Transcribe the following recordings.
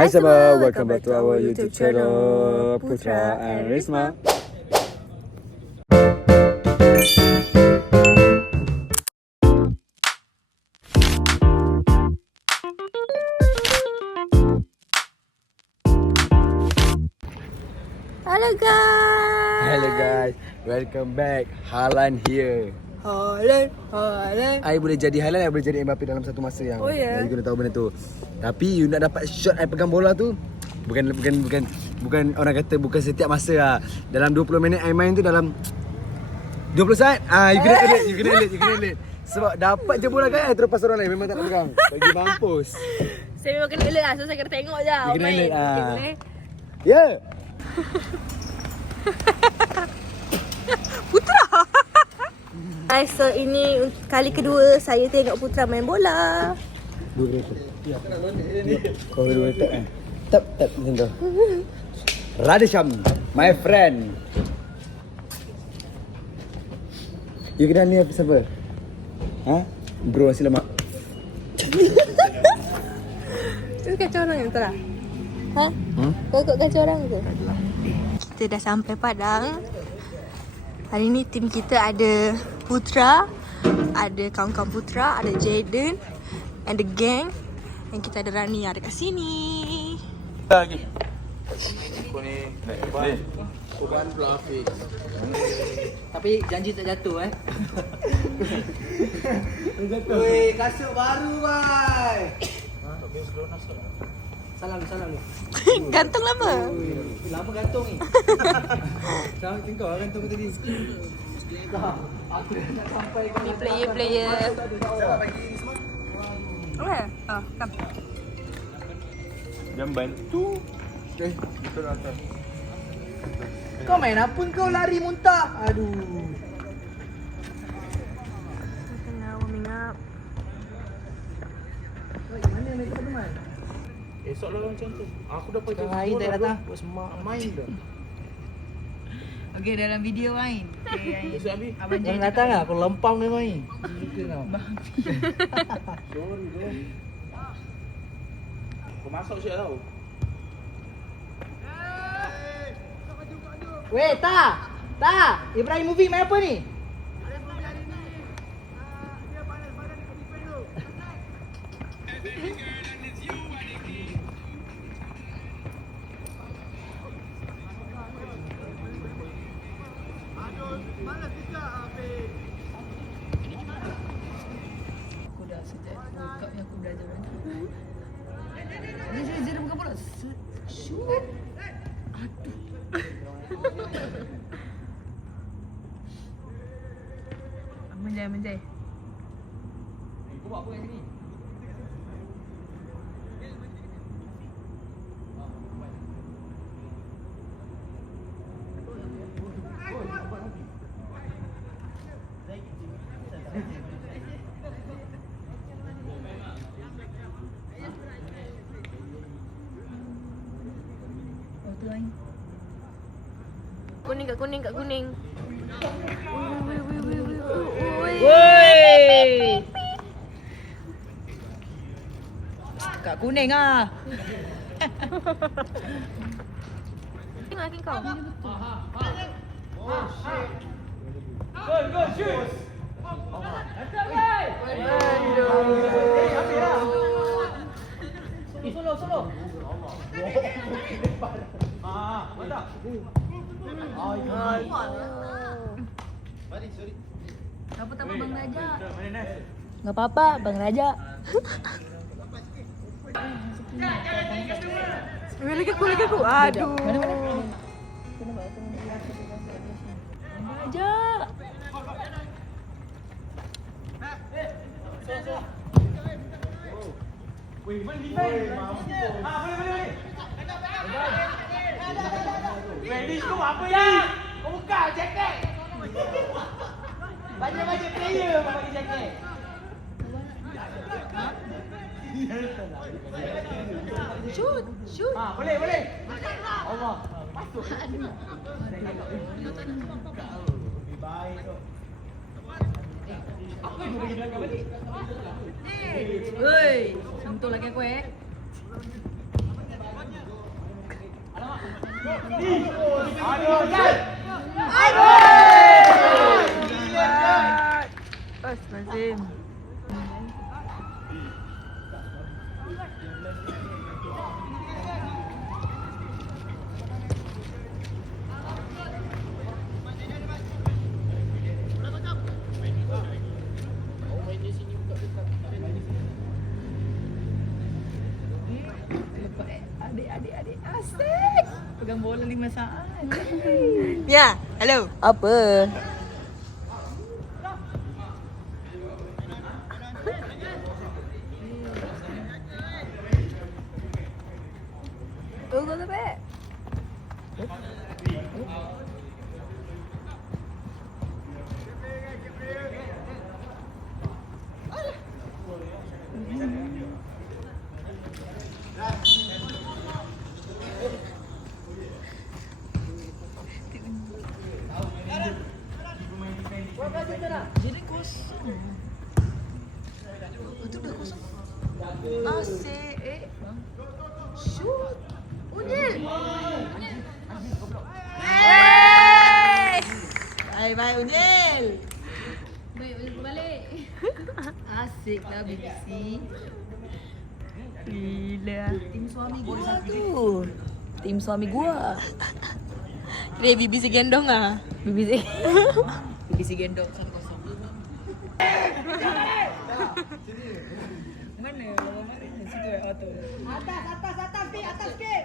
Hai semua, welcome back to our YouTube channel Putra and Risma. Hello guys, welcome back. Haaland here. Haaland. I boleh jadi Haaland, I boleh jadi Mbappe dalam satu masa yang. Oh, ya? You kena tahu benda tu. Tapi you nak dapat shot I pegang bola tu, bukan orang kata bukan setiap masa lah. Dalam 20 minit I main tu, dalam 20 saat, you kena elite. Sebab dapat je bola kan, I terlepas orang lain, memang tak nak pegang. Bagi mampus. Saya memang kena elite lah, so saya kena tengok je. You kena elite. Okay, boleh? Ya. Putra. Guys, so ini kali kedua saya tengok Putra main bola. Dua kereta. Kau boleh dua kereta kan? Tap macam tu. Radisham, my friend. You kenal ni apa siapa? Ha? Bro nasi lemak. Itu kacau orang yang tak? Ha? Kau ikut kacau orang ke? Kita dah sampai Padang. Hari ni tim kita ada Putra, ada kawan-kawan Putra, ada Jaden and the gang. Dan kita ada Rania dekat sini. Lagi. Kau ni Kuban pula Hafiz. Tapi janji tak jatuh Weh, kasut baru bai. Salam ni. Gantung lama. Lama gantung ni. Sama macam kau gantung tadi. Aku nak sampai ke Ni player. Siapa bagi ni semua? Okay. Come. Jamban tu. Betul atas. Kau main apa kau lari muntah? Aduh. Tengah warming up. Mana mereka teman? Esok lah macam tu. Aku dapat Sekarang hari tak datang. Bos mak main dah. Okey, dalam video main. Esok ambil. Abang Jangan Jay datang lah, aku lempang dia main. Suka tau. Kau masuk siap tau. Weh, tak. Ibrahim Movie main apa ni? aku dah sejak World Cup ni aku belajar banyak. Dia bukan bola. Shoot. Aduh. Abang Jay. Kau buat apa kat sini? Oh tu main. Kuning kat kuning. Woi. Kat kuning ah. Tengok lagi kau. Solo. Apa tak Bang Raja? Enggak apa-apa, Bang Raja. Lagi aku. Aduh. Mana? Bang Raja. Weh, ni kau apa ni? Kau buka jaket. Banyak player pakai jaket. Shoot. Boleh. Allah. Masuk. Baik tu. Apa yang boleh belakang balik? Woi, sentuh lagi aku Astagfirullahaladzim. Adik-adik asik. Pegang bola 5 saat. Ya, hello. Apa? Tunggu sampai. Jadi kosong. Itu dah kosong. Asyik. Shoot. Unyil. Hey. Bye Unyil. Baik, balik. Asyik lah BBC. Gila. Tim suami gua tu. Tim suami gua. Dia BBC gendong ah. BBC. BBC gendong 1-0. Mana? Situ auto. Atas, Pi, atas sikit.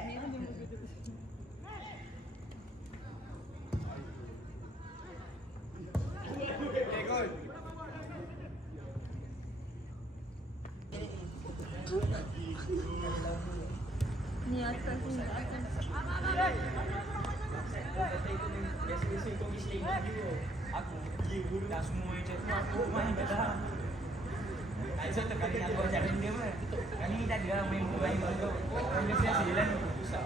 Ni atas ni. Biasa-biasa kau pergi sling dulu. Aku dah semua macam tu. Aku main kat dalam. So kali ni aku ajarin dia pun. Kali ni tak ada main main tu. Biasa-biasa je lah. Susah.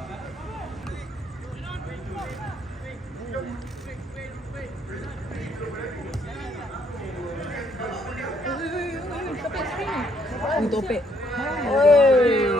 Topek. Wait.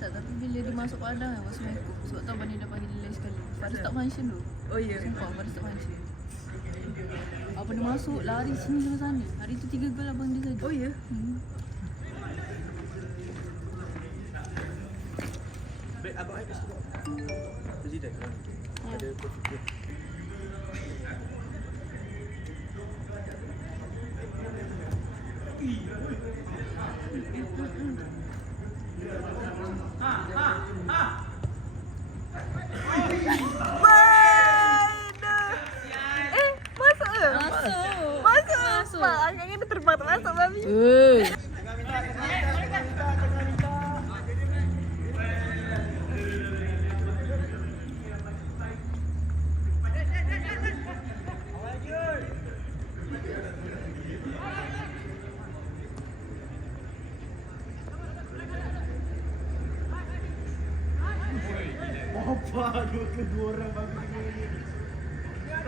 Tak, tapi bila dia masuk padang kan masuk ikut. Sebab tahu Bani dah panggil dia lain sekali. Faris tak function tu. Oh ya. Sumpah Faris tak function. Apa dia masuk lari sini sama sana. Hari tu 3 gol abang dia saja. Oh ya. Abang ada kat Presiden kan? Ada perfect. Masuk. Mak, agaknya dia terbang tak masuk babi.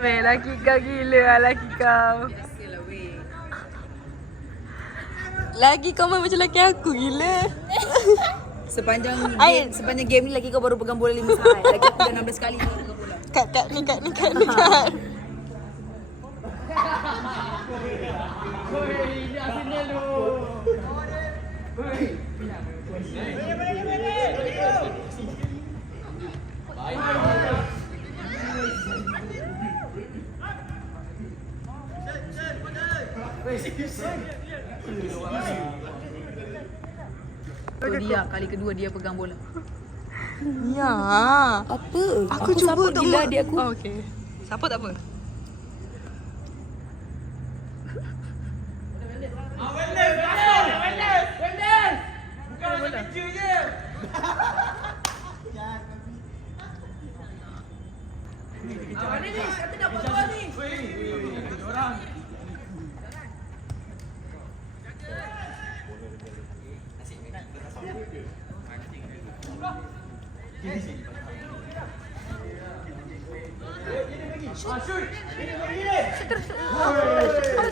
Weh, laki kau gila lah laki kau. Biasalah weh. Lagi kau main macam laki aku gila. Sepanjang game ni lagi kau baru pegang bola 5 saat. Lagi aku dah 16 kali kau pegang bola. Kat ni. Woi, ini Arsenal tu. Dia kali kedua dia pegang bola. Ya. Apa? Aku cuba support tak gila mau. adik aku. Oh, okey. Siapa tak apa? Bukan masa kerja je. Apa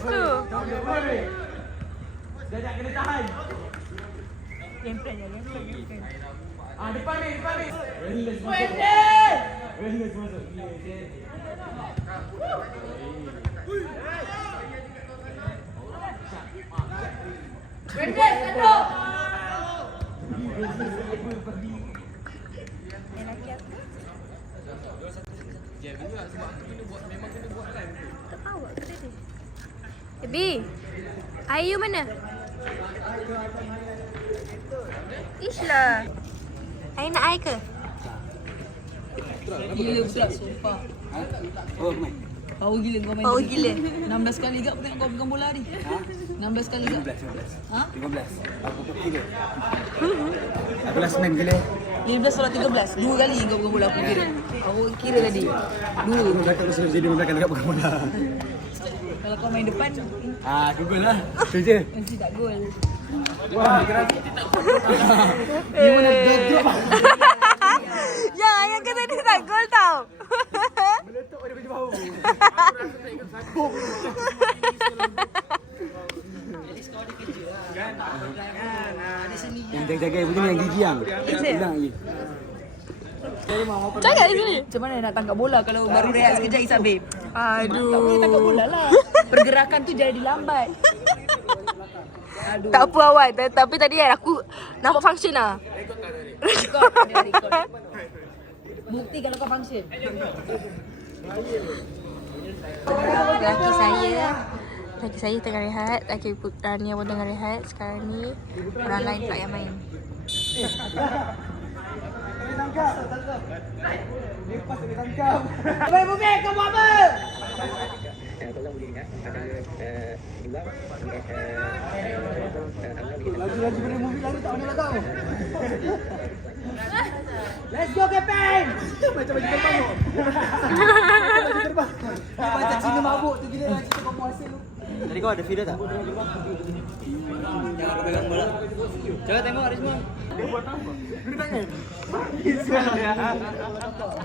tu? Dah nak kena tahan. Lempret je, lempret. Depan ni. Relax masuk. Relax masuk. Baby, air mana? Ish lah. Air nak air ke? Gila betul tak sumpah. Oh, main. Power gila kau main. Power tadi. gila. 16 kali gak aku tengok kau pegang bola hari. 16 kali gak. 15. Ha? 15. Aku kira. Aku last main gila. 15 solat 13. 2 kali kau pegang bola aku kira. Aku kira tadi. 2. Aku belakang tu jadi belakang dekat pegang bola. Kalau kau main depan Google lah. Tu je. nanti tak gol. Wah, keras. Gimana drop? Yang kata dia tak gol tau. Meletup pada baju bau. Yang jaga-jaga begini yang gigi yang. Hilang lagi. Cakap di sini. Macam mana nak tangkap bola kalau baru rehat sekejap Isab babe? Tak boleh Aduh. tangkap bola lah. Pergerakan tu jadi lambat. Aduh. Tak apa awal. Tapi tadi kan aku nampak function lah. Record, dia record. Bukti kalau kau function. Laki saya tengah rehat. Laki Rania pun tengah rehat. Sekarang ni orang lain pula yang main. Lagi boleh movie lari tak mana kau. Let's go Kepeng. Macam baju terbang. Macam Cina mabuk tu gila cerita kau puasa tu. Tadi kau ada video tak? Jangan kau pegang bola. Coba tengok ada semua.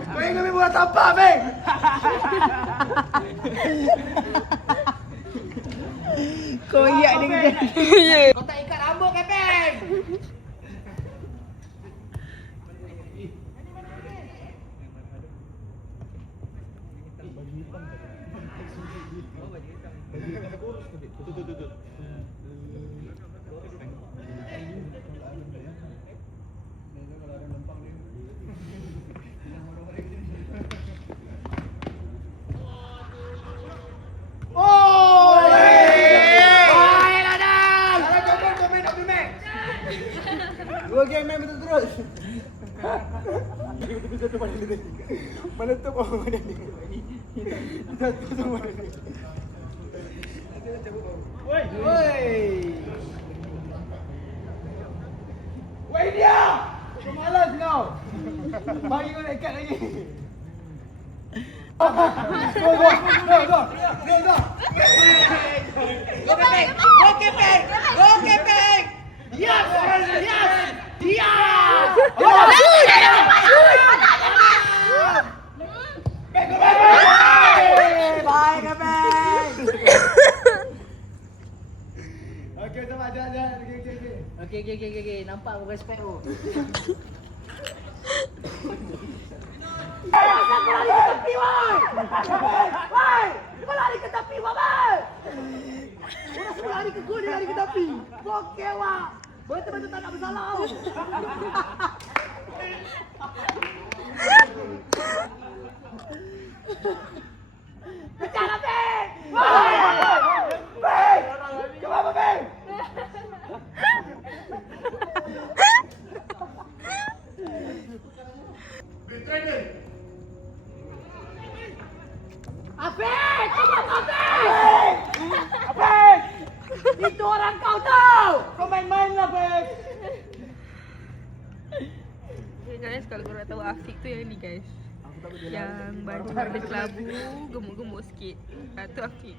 Kau ingat main bola tapak, Beng? Kau iyak dengan dia. Kau tak ikat rambut, Kepeng. Dua game main betul terus. Betul-betul mana ni? Mana tu orang mana ni? Satu semua ni. Woi. Woi dia. Kau malas kau. Bagi kau nak ikat lagi. Go. Go Kepeng. Yes. Bye Kepeng. Okey, sama ada. Okey. Nampak aku respect tu. Lari ke tepi, Bang. Lari ke gol, lari ke tepi. Okey, Wak. Betul-betul tak nak bersalah. Kejar Fik! Fik! Kenapa Fik? Afik! Afik! Itu orang kau tau! Kau main-main lah Fik! Okay guys, kalau korang tahu Afiq tu yang ni guys. Yang baju ada kelabu, gemuk-gemuk sikit. Tu Afiq.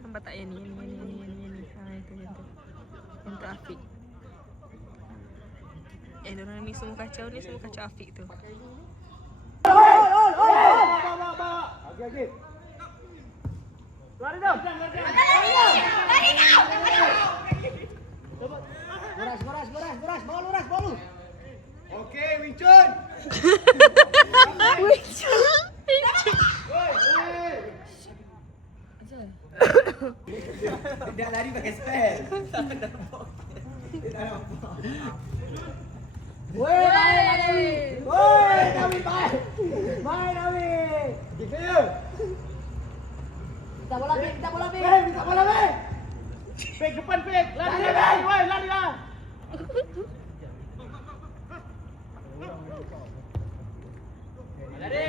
Nampak tak yang ni? Yang tu. Yang tu Afiq. Diorang ni semua kacau Afiq tu. Okey. Lari dah. Boras. Bawa. Okey, Wing Chun. Dia lari pakai spell. Woi, Nawi baik. Main Nawi. Kita. Minta bola Fik. Fik depan Fik. Lari. Woi, lari lah. Lari.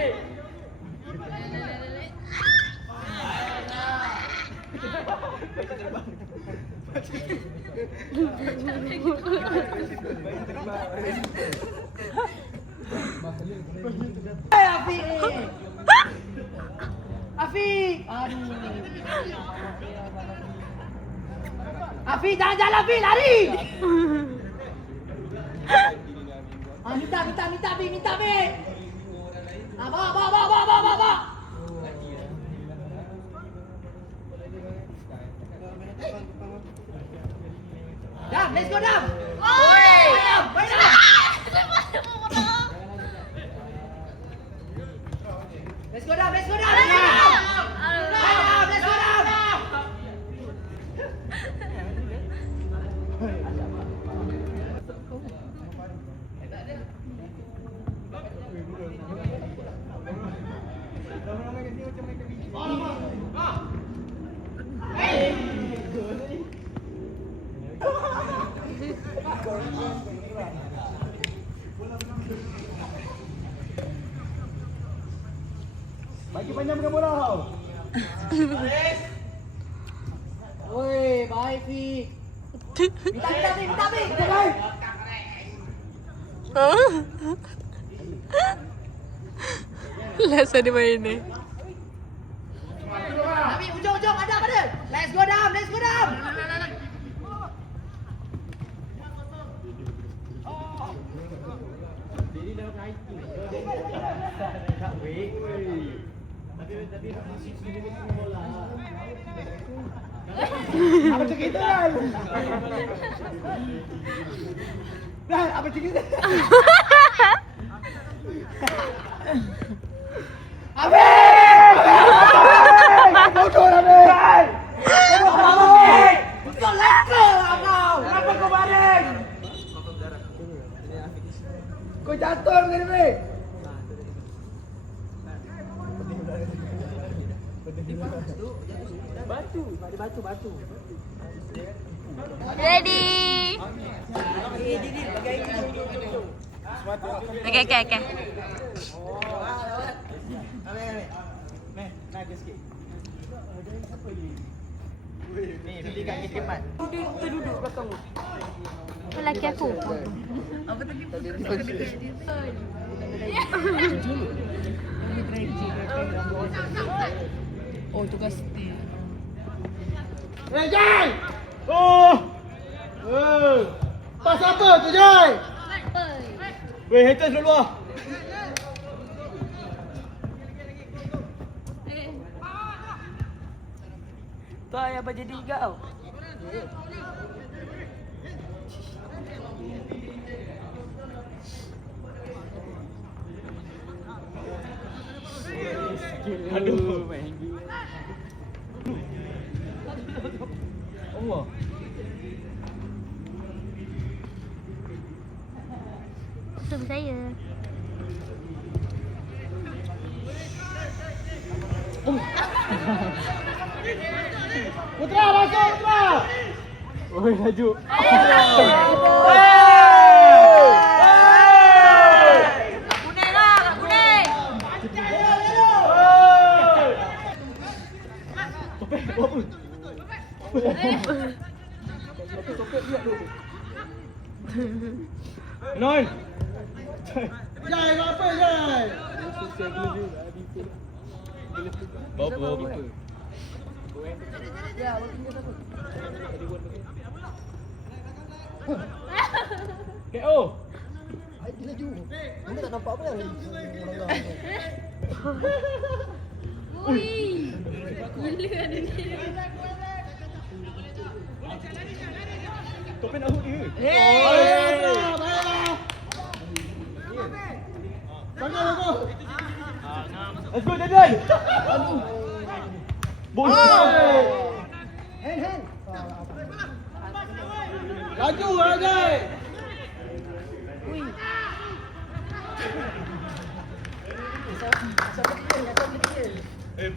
Afiq. Afiq jangan jalan Afiq, lari. Minta Afiq. Bawa. Dam, let's go Dam. Baik Dam. Let's go Dam. Let's go Dam. Bagi panjangkan bola kau. Oi, baik Fik. Minta Fik. Baik. Last ada main ni. Tapi ujung ada. Let's go Dam. Apa cerita kan? Dah, apa cerita? Afiq! Bodoh lah Afiq! Kau leka lah kau! Kenapa kau baring? Kau jatuh ke ni Afiq? Batu. Ready. Okay. Naik sikit. Ni, pilih kat kiri depan. Duduk belakang. Lelaki aku. Apa tadi? Oh, tugas dia. Jai! Oh! Pas apa tu Jai? Weh, haters dulu ah. Tu apa jadi kau? Aduh, main gila. lah. Betul saya. Putra masuk Putra. Oi laju. Kuning lah, kuning. Topek buat apa? Non. Jai, apa Jai? Bawa apa? KO. Anda tak nampak apa yang Gila ada ni. Topek nak hook dia. Let's go Dadan. Bol. hand. Laju Jai.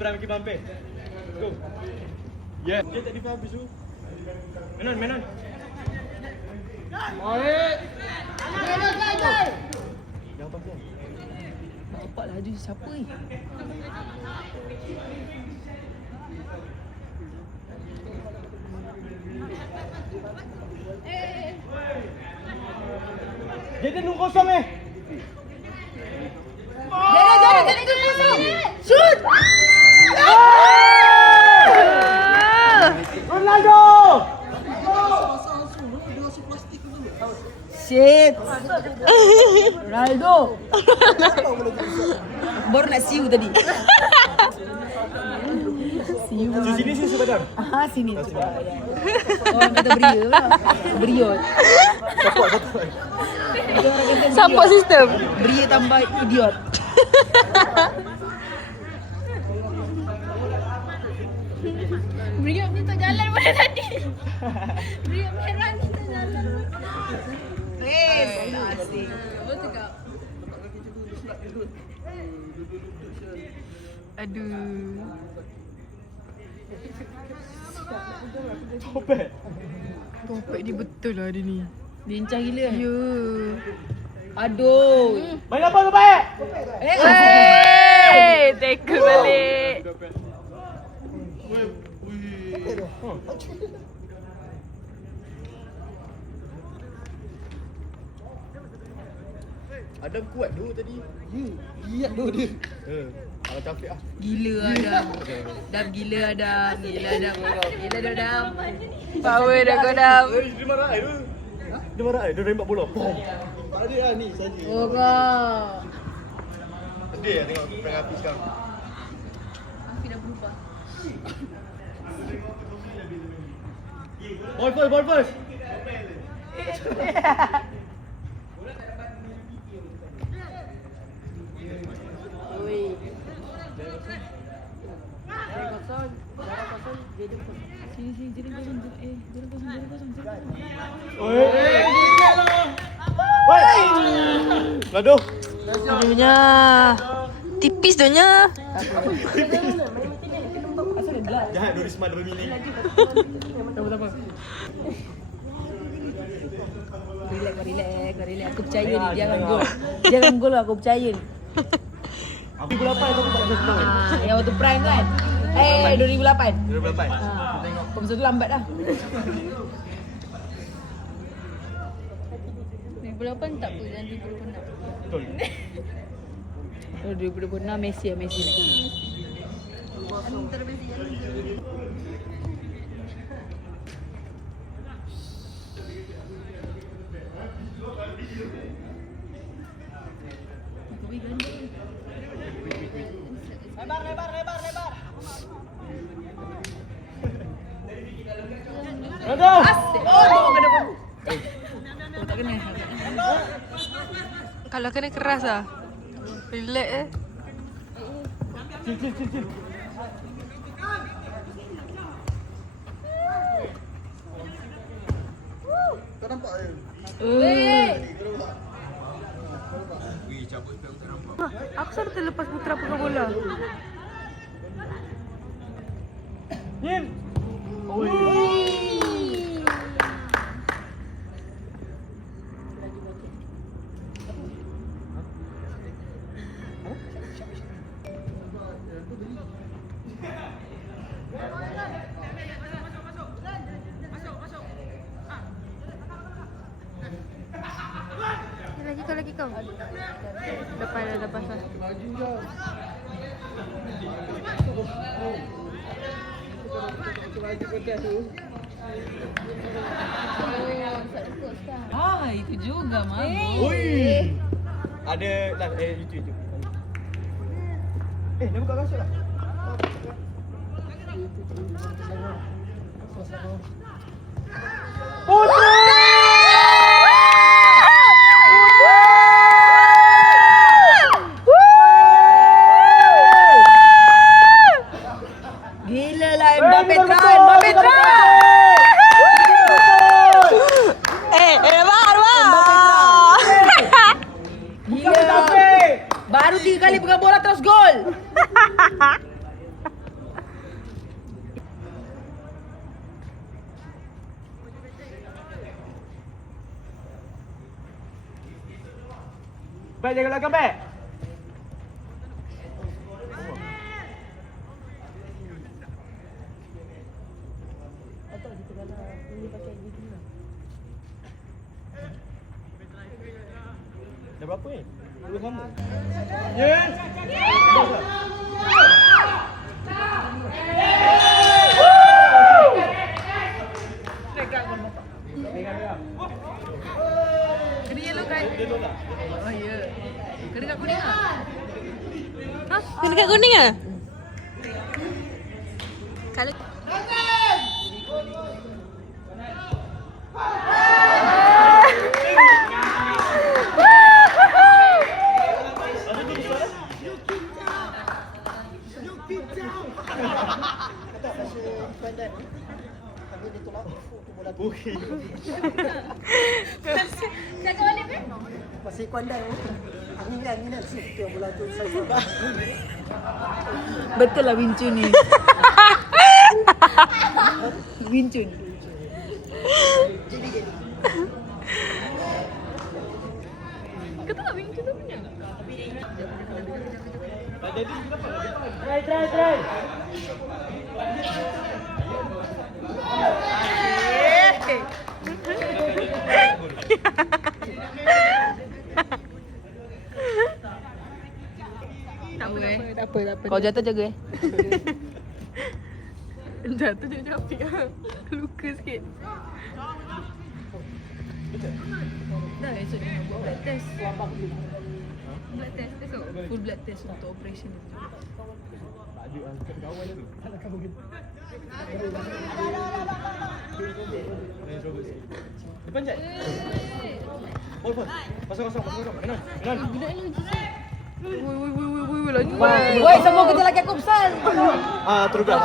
Perang pergi bumper. Let's go. Yeah. Dia tak defend habis tu. Menon. Baik. Jai. Jangan pasal. Nampak lah dia siapa ni? Jaden nunggu kosong Jadi kosong. Shoot! Ronaldo! Shit. Ronaldo. Baru nak siu tadi. Siu. Sini sebentar. Ah, sini. Orang kata beria pula. Beriot. Support system. Beria tambah idiot. Beriot ni tak jalan pada tadi. Beriot merah ni tak jalan. Asik. Betul tak? Aduh. Topek dia betul lah dia ni. Lincah gila. Ya. Aduh. Main apa tu baik? Hey, tackle balik. Adam kuat tu tadi. Lihat tu dia. Kalau capek ah. Gila Adam. Dam gila Adam. Gila Adam. Gila Adam. Power dah kau dah. Dia marah tu. Dia marah dia rembat bola. Bom. Tak ada lah ni saja. Oh kau. Sedih lah tengok perang api sekarang. Afi dah berubah. Ball first. Oi. Sini jadi kosong. Jadi kosong. Oi. Woi. Lado. Aduhnya. Tipis donya. Jahat Dorisma bermili. Relax. Aku percaya ni. Jangan gol aku percaya ni. Aku 2008 aku tak bisa senang. Yang waktu prime kan? 2008. 2008. Tengok. Kau masa tu lambat dah. 2008 tak apa. Dan 2006. 2006 Messi. Lebar. Lado. Oh, kena pun. Tak kena. Kalau kena keras lah. Relax Chill. Aku selalu terlepas Putra pegang bola. Nim. Lagi kau. Lepas dah lepas lah. Itu juga mah. Oi. Ada lah itu. Dia buka kasut lah. Gila lah Mbappe Tran. Gila. Baru 3 kali pegang bola terus gol. Baik, jaga belakang, baik. Dah berapa ni? 2 sama. Ya. Kena yellow kan? Oh ya. Kena kat kuning ah. Kena kat kuning ah? Kalau Okey. Jaga balik kan? Masih pandai. Angin situ bola tu saya. Betul lah Wing Chun ni. Wing Chun. Kata tak Wing Chun tu punya? Tak jadi kenapa? Try. tak apa. Kau jatuh jaga Jatuh je capik lah. Luka sikit. Dah esok dia nak buat blood test. Blood test esok. Full blood test untuk operation tu. Depan jat. Bol. Pasang. Menon. Woi, lagi. Woi, semua kerja lelaki aku besar. Terus dah.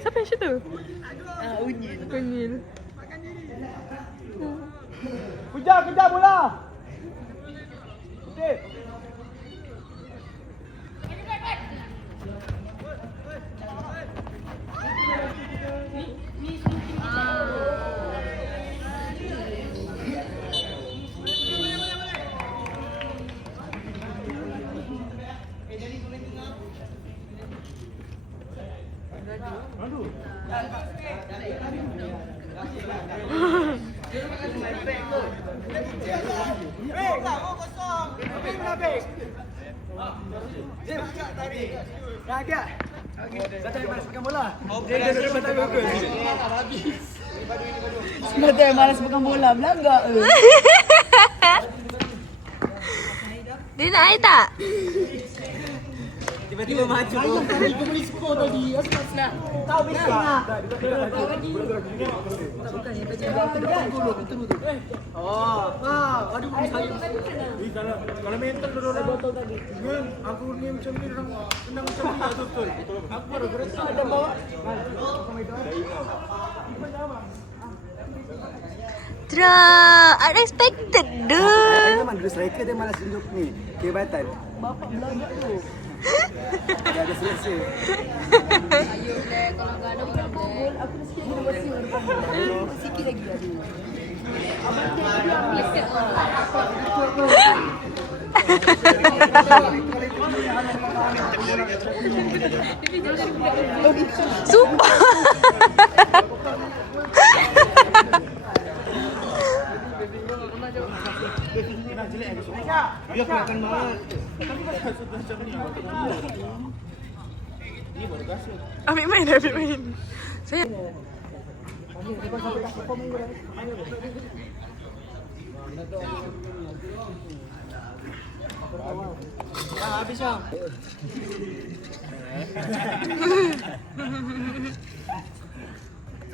Siapa yang shoot tu? Unyil. Kejar bola. Okey. Aduh. Sebab malas pegang bola belagak ke? Dia nak air tak? Tiba-tiba maju. Ayah tadi kau boleh skor tadi. Asal kau bisa lah. Oh, aduh saya. Kalau mental orang botol tadi. Aku ni macam ni orang menang macam ni betul. Aku baru gerasa ada bawa. Tra, unexpected deh. Memang dulu striker dia malas tunjuk ni. Kehebatan. Bapak belajar tu. Dia ada selesa. Ayo deh, kalau nggak ada udah deh. Aku dah sikit nombor si depan. Sikit lagi aduh. Sumpah. Dia kelihatan banget. Ni baru gasut. Ambil main. Saya Habis bang.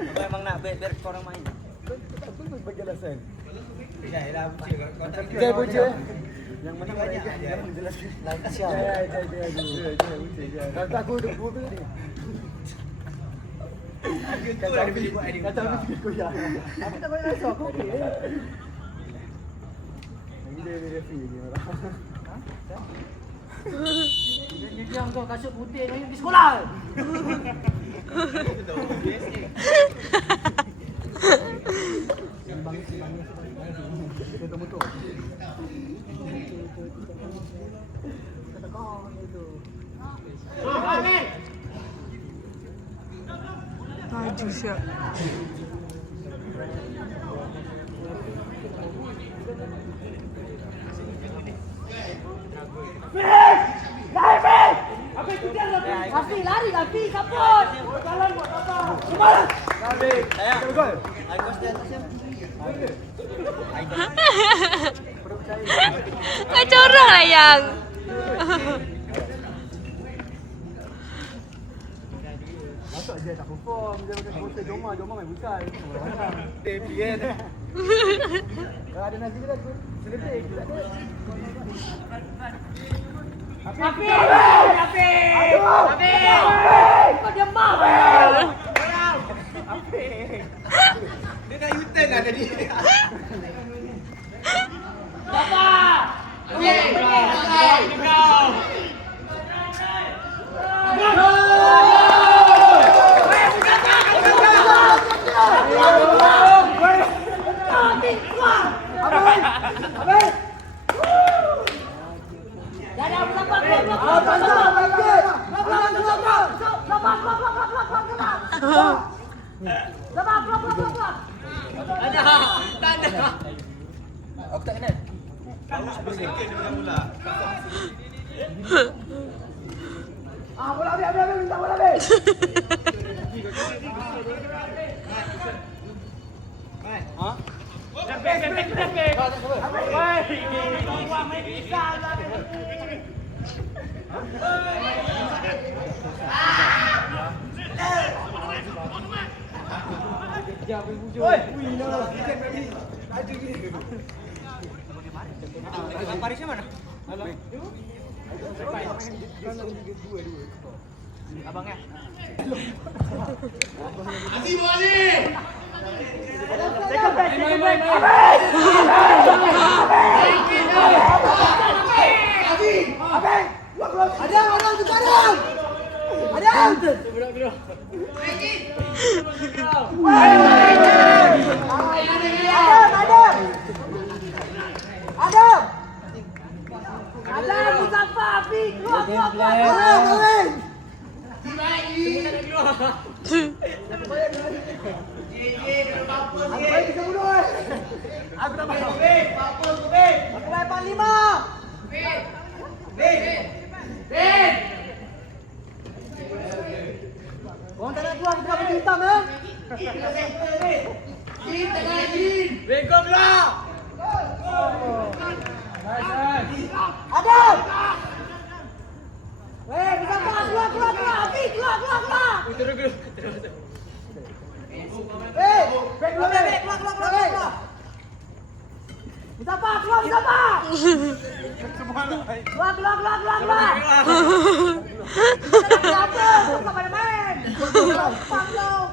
Kau emang nak bet biar korang main. Aku bagi alasan. Dah buci kau tak Dia buja. Yang mana banyak yang menjelaskan. Siap. Kata aku duk gua tadi. Kata aku ya. Aku tak boleh rasa aku okey. Ini dia referee ni marah. Dia bilang kau kasut putih ni di sekolah. maju siap. Afi lari Afi kapot. Jalan buat apa? Gimana? Gol. Kacau orang lah yang. Masuk je tak perform. Dia macam poster Joma main bukan. TPN. Kalau ada nasi kita seletik. Afi! Kau diam bah. Dia nak U-turn lah tadi. Aku tak kenal. Bola habis, minta bola habis. Parisnya mana? Abangnya. Orang tak nak keluar, kita bagi hitam ya. Bengkok lah. Adam! Muzaffar, keluar. Afi, keluar. Terus. Back, keluar. Muzaffar, keluar. Keluar. Kenapa? Kau pada main. Gampang kau.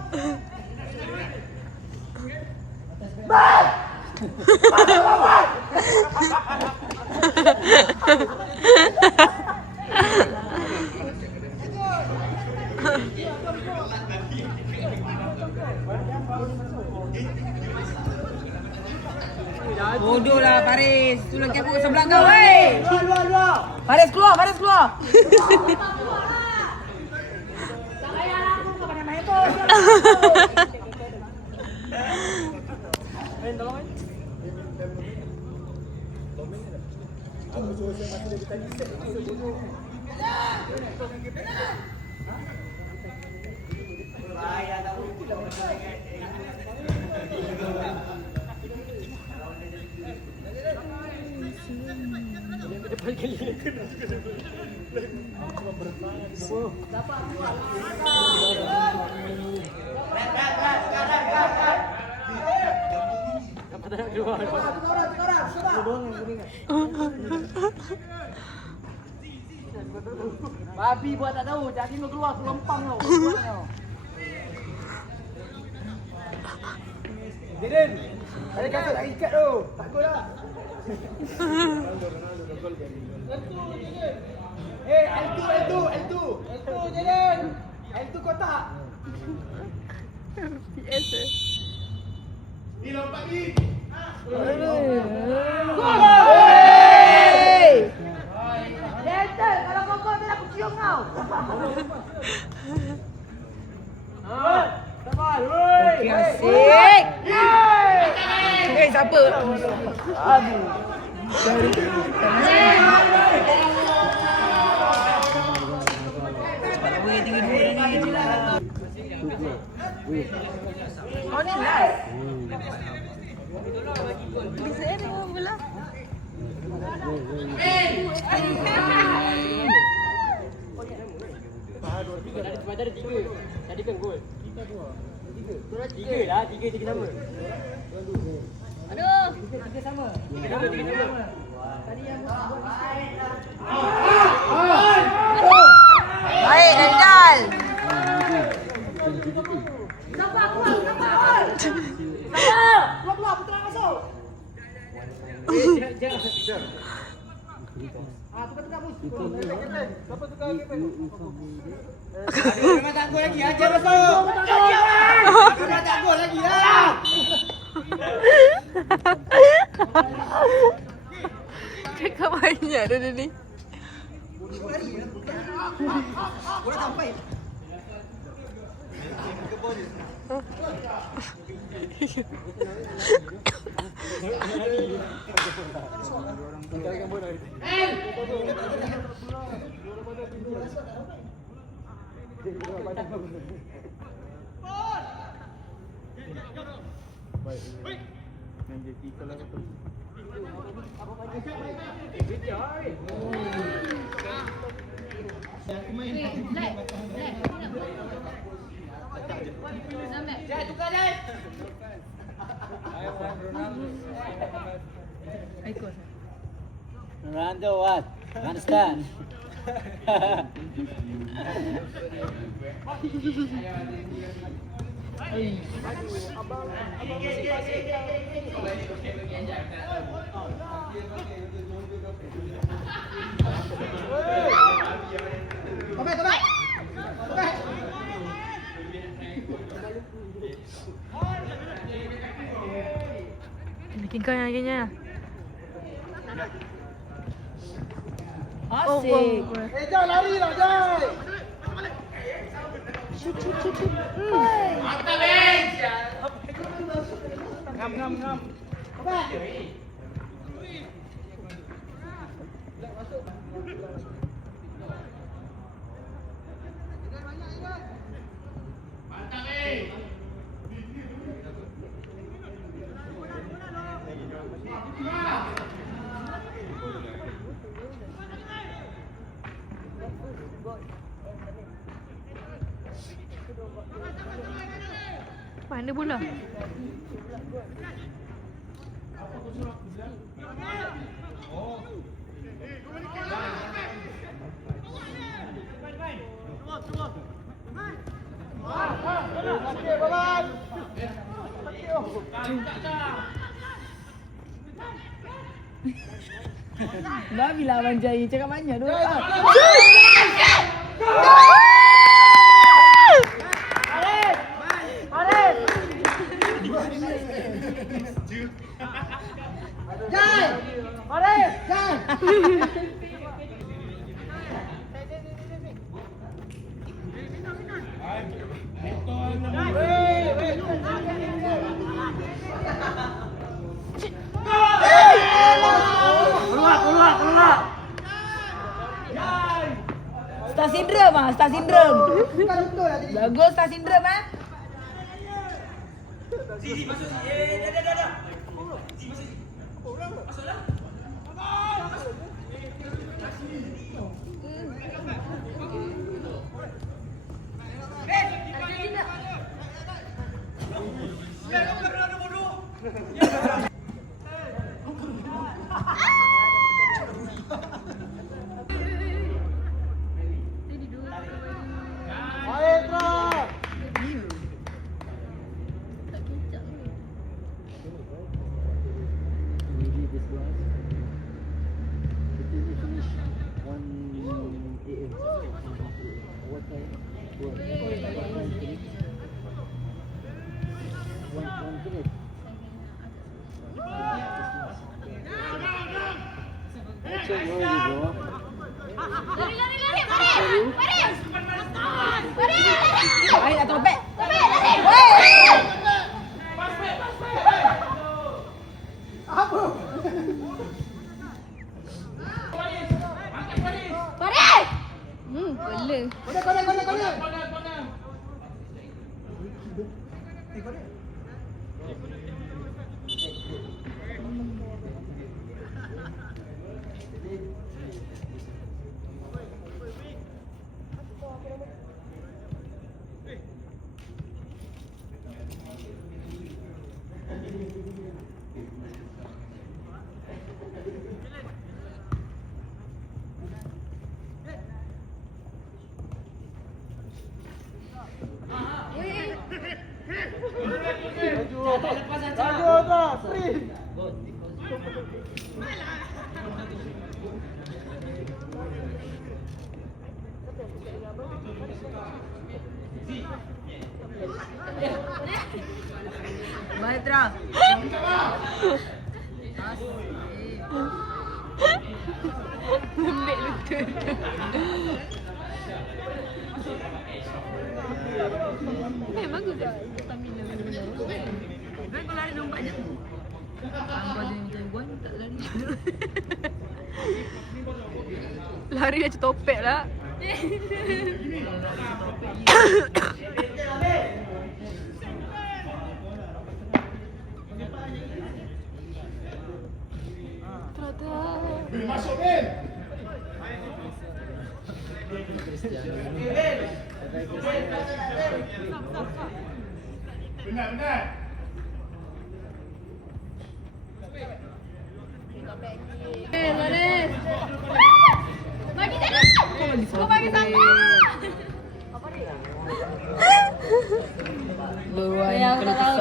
Bodoh lah Faris. Tu lagi aku sebelah kau weh. Keluar. Faris keluar. Tak payah aku kau pada main tu. Babi buat tak tahu, jadi lu keluar lempang kau. Deden, ada kata tak ikat tu. Tak gol lah. L2 Deden. L2 kotak. Biasa. Ni lompat ni. Gentle, kalau kau gol aku cium kau. Sabar, woi. Asik. Siapa? Oh ni last. Bisa dengan bola. Tadi kan gol. 3 lah, 3 sama. Aduh. Tiga sama. Baik, Dajjal. Keluar, putra masuk. Tukar bus. Siapa tukar keeper? Memang tak gol lagi, ajar masuk. Memang tak gol lagi lah. Cakap banyak dah dia ni. Bola sampai. Ronaldo what? Understand? Bikin kau yang akhirnya. Asik. Jai lari lah, Jai. Shoot. Ngam. Mana bola? Dah bila Abang Jai cakap banyak tu. Star syndrome ah, star syndrome. Bagus star syndrome ah. Lari nak topek. Bola. Baitra. Lembik lutut. Bagus tak? Stamina benar-benar. Kan kau lari nampak je. Kau ada macam buan tak lari. Lari macam topek lah. Benar. Laris. Bagi sana. Kau bagi sana. Luar kalau kesal.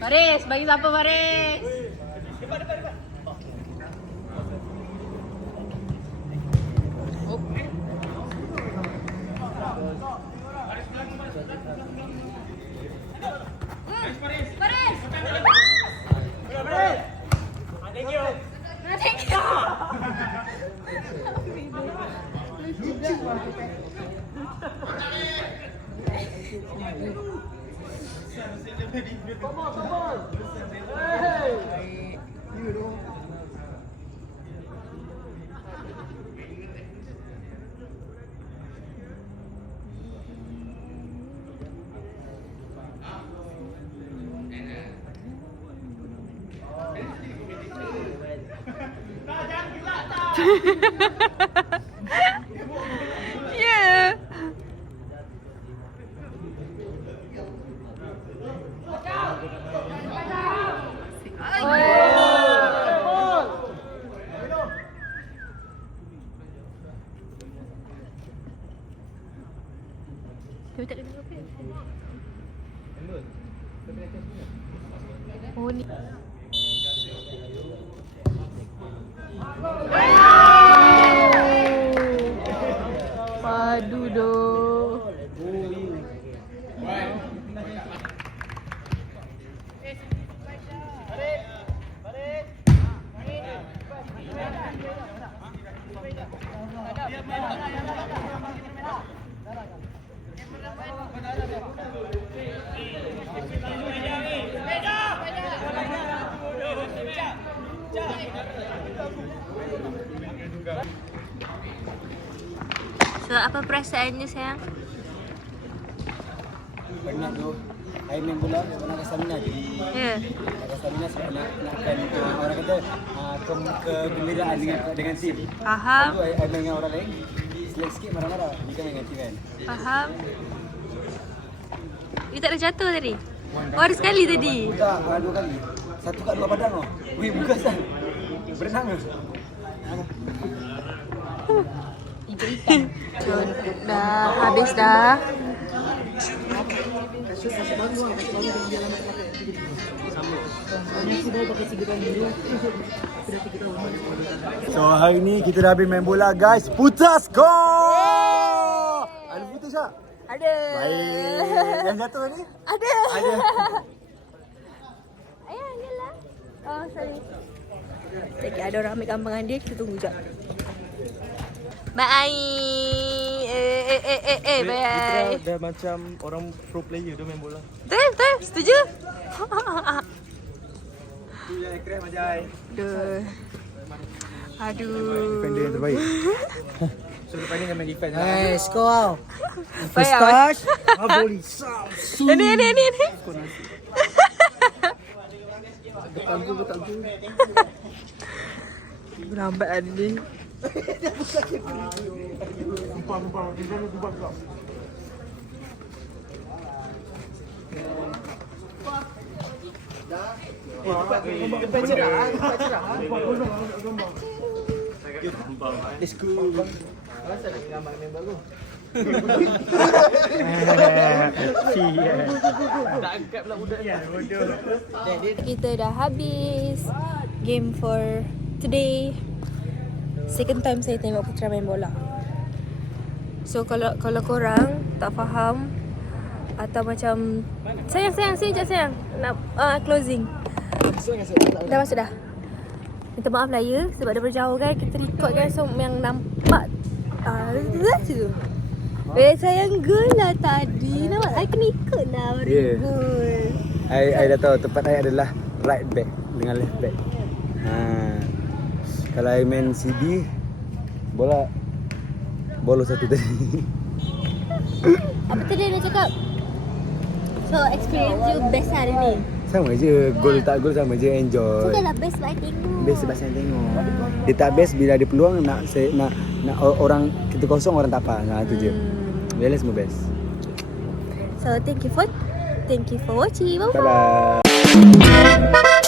Baris, bagi siapa Baris? Yeah. Tapi tak kena apa. Oh ni. Padu doh. So, apa perasaannya sayang? Penat tu. Saya main bola sebab nak stamina je. Ya. Nak stamina sebab nakkan orang kata kegembiraan dengan tim. Faham. Tu saya main dengan orang lain. Selek sikit marah-marah. Ni kan main dengan tim kan. Faham. You tak ada jatuh tadi? Oh, ada sekali tadi. Tak, 2 kali. Satu kat luar padang tau. Weh, bukan sah. Berenang ke? So, dah habis dah. So hari ni kita dah habis main bola guys. Putus gol! Ada putus tak? Ada. Baik. Yang jatuh ni? Ada. Ada. Ayah, yelah. Oh, sorry. Lagi ada orang ambil gambar dengan dia, kita tunggu jap. Bye. Bye. Dah macam orang pro player dia main bola. Betul, setuju? Tu yang keren Majai. Aduh. Defender yang terbaik. So lepas ni dia main defense. Eh, skor. First touch. Boleh. Ini. Depan tu betul tu. Lambat ada ni. Let's go. Kita dah habis game for today. Second time saya tengok Putra main bola. So kalau korang tak faham atau macam sayang nak closing. Dah masuk dah. Minta maaf lah ya sebab daripada jauh kan kita record kan, so yang nampak tu. Sayang gol lah tadi. Nampak I kena ikut lah baru gol. I dah tahu tempat I adalah right back dengan left back. Kalau I main CB, bola bolos satu tadi. Apa tadi nak cakap? So experience you best hari ni? Sama je, gol tak gol sama je, enjoy. Sudahlah best sebab I tengok. Best sebab saya tengok. Dia tak best bila ada peluang nak orang kita kosong orang tak apa. Nah tu je. Bila semua best. So thank you for watching. Bye Bye bye.